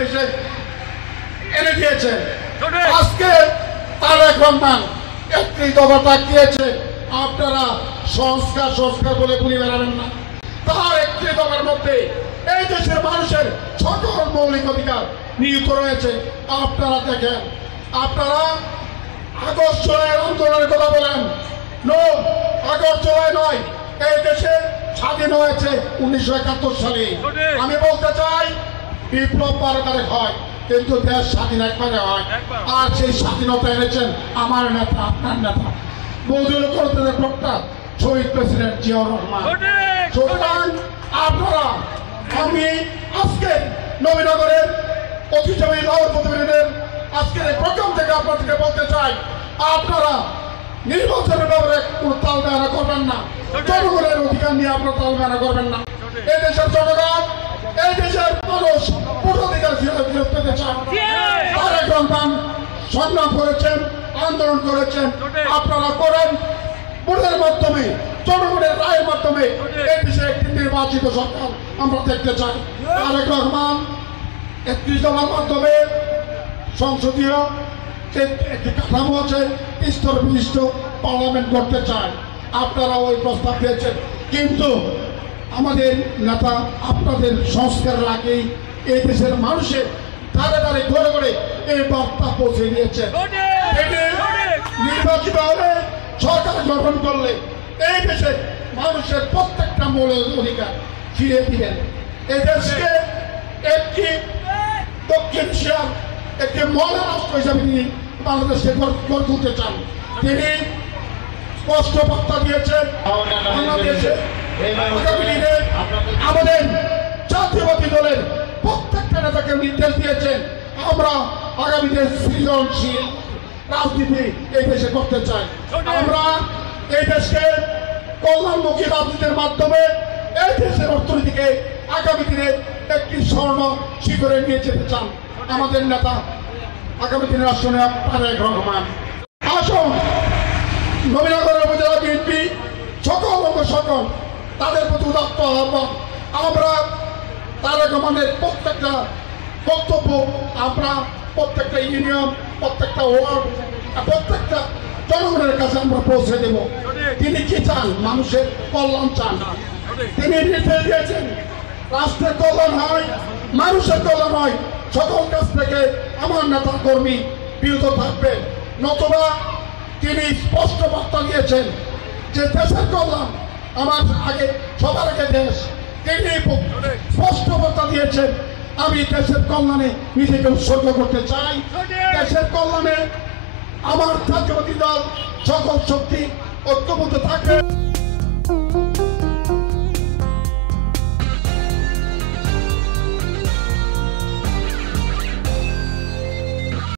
দেশে এনে দিয়েছে। আজকে তারেক রহমান একটি দফা তাকিয়েছে, আপনারা সংস্কার সংস্কার বলে ভুলে বেড়াবেন না। তার একটি দফার মধ্যে এই দেশের মানুষের সকল মৌলিক অধিকার নিহিত রয়েছে। আপনারা দেখেন, আপনারা আগস্ট জুলাইয়ের আন্দোলনের কথা বলেন, নো, আগস্ট জুলাই নয়, এই দেশে স্বাধীন হয়েছে 1971 সালে। আমি বলতে চাই বিপ্লব 12 তারিখ হয়, কিন্তু দেশ স্বাধীন একবারে হয়। আর সেই স্বাধীনতা এনেছেন আমার নেতা, আপনার নেতা বৌদ্ধ প্রক্তা শহীদ প্রেসিডেন্ট জিয়াউর রহমান। সুতরাং আপনারা, আমি আজকে নবীনগরের অতিথি প্রতিনিধিদের আজকের এই প্রোগ্রাম থেকে আপনাদেরকে বলতে চাই, আপনারা নির্বাচনের ব্যাপারে কোনো তাল বেড়া করবেন না, জনগণের অধিকার নিয়ে আপনারা তাল বেড়া করবেন না। এই দেশের জনগণ, এই দেশের মানুষ ভোটাধিকার ফিরত পেতে চান। তারেক রহমান সংগ্রাম করেছেন, আন্দোলন করেছেন, আপনারা করেন। ভোটের মাধ্যমে, জনগণের রায়ের মাধ্যমে এই দেশে একটি নির্বাচিত সরকার আমরা দেখতে চাই। তারেক রহমান 31 দফার মাধ্যমে সংসদীয় একটি কাঠামো আছে, স্তর বিশিষ্ট পার্লামেন্ট করতে চায়। আপনারা ওই প্রস্তাব দিয়েছেন, কিন্তু আমাদের নেতা আপনাদের সংস্কারের আগেই এই দেশের মানুষের ধারে ধারে ঘরে ঘরে এই বার্তা পৌঁছে দিয়েছে। নির্বাচিত হলে, সরকার গঠন করলে এই দেশের মানুষের প্রত্যেকটা মৌলিক অধিকার ফিরে দিবেন। এই দেশকে একটি দক্ষিণ এশিয়ার একটি মৌলিক রাষ্ট্র হিসাবে তিনি বাংলাদেশকে গড়ে তুলতে চান। তিনি স্পষ্ট বার্তা দিয়েছেন, বাংলাদেশে আগামী দিনে আমাদের জাতীয়বাদী দলের প্রত্যেকটা নেতাকে নির্দেশ দিয়েছেন, আমরা আগামী দিনে সৃজনশীল রাজনীতি এই দেশে করতে চাই। আমরা এই দেশকে কল্যাণমুখী রাজনীতির মাধ্যমে এই দেশের অর্থনীতিকে আগামী দিনে একটি স্বর্ণ শিখরে নিয়ে যেতে চান আমাদের নেতা আগামী দিনের রাষ্ট্র নায়ক তারেক রহমান। আসুন, নবীনগরের উপজেলা বিএনপি সকল তাদের প্রতি উদাত্ত আহ্বান, আমরা তারেক রহমানের প্রত্যেকটা বক্তব্য আমরা প্রত্যেকটা ইউনিয়ন, প্রত্যেকটা ওয়ার্ড, প্রত্যেকটা জনগণের কাছে আমরা পৌঁছে দেব। তিনি কি চান? মানুষের কল্যাণ চান। তিনি নির্দেশ দিয়েছেন, রাষ্ট্রের কল্যাণ হয়, মানুষের কল্যাণ হয়, সকল কাছ থেকে আমার নেতা কর্মী বিরত থাকবে। নতুবা তিনি স্পষ্ট বার্তা দিয়েছেন যে দেশের কল্যাণ আমার আগে, সবার আগে দেশ। তিনি স্পষ্ট বার্তা দিয়েছেন, আমি দেশের কল্যাণে নিজেকে উৎসর্গ করতে চাই। দেশের কল্যাণে আমার জাতীয়বাদী দল সকল শক্তি ঐক্যবদ্ধ থাকবে।